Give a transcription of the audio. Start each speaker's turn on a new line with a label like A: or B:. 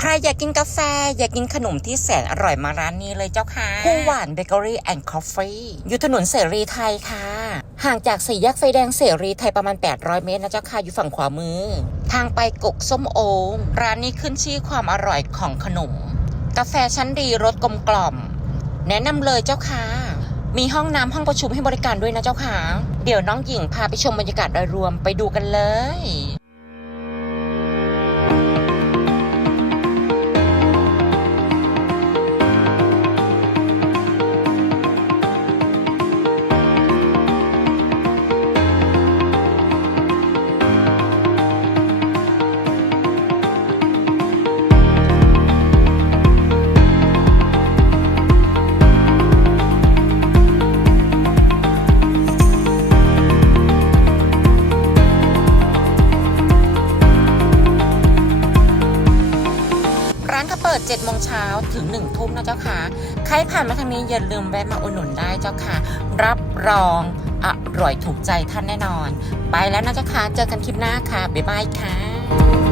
A: ใครอยากกินกาแฟ อยากกินขนมที่แสนอร่อยมาร้านนี้เลยเจ้าค่ะผู้หวานเบเกอรี่แอนด์คอฟฟี่อยู่ถนนเสรีไทยค่ะ ห่างจากสี่แยกไฟแดงเสรีไทยประมาณ 800 เมตรนะเจ้าค่ะ อยู่ฝั่งขวามือ ทางไปกกส้มโอม ร้านนี้ขึ้นชื่อความอร่อยของขนม กาแฟชั้นดีรสกลมกล่อม แนะนำเลยเจ้าค่ะ มีห้องน้ำห้องประชุมให้บริการด้วยนะเจ้าค่ะ เดี๋ยวน้องหญิงพาไปชมบรรยากาศโดยรวมไปดูกันเลย ด7โมงเช้าถึง1ทุ่มนะเจ้าค่ะ ใครผ่านมาทางนี้อย่าลืมแวะมาอุดหนุนได้เจ้าค่ะ รับรองอร่อยถูกใจท่านแน่นอน ไปแล้วนะเจ้าค่ะ เจอกันคลิปหน้าค่ะ บ๊ายบายค่ะ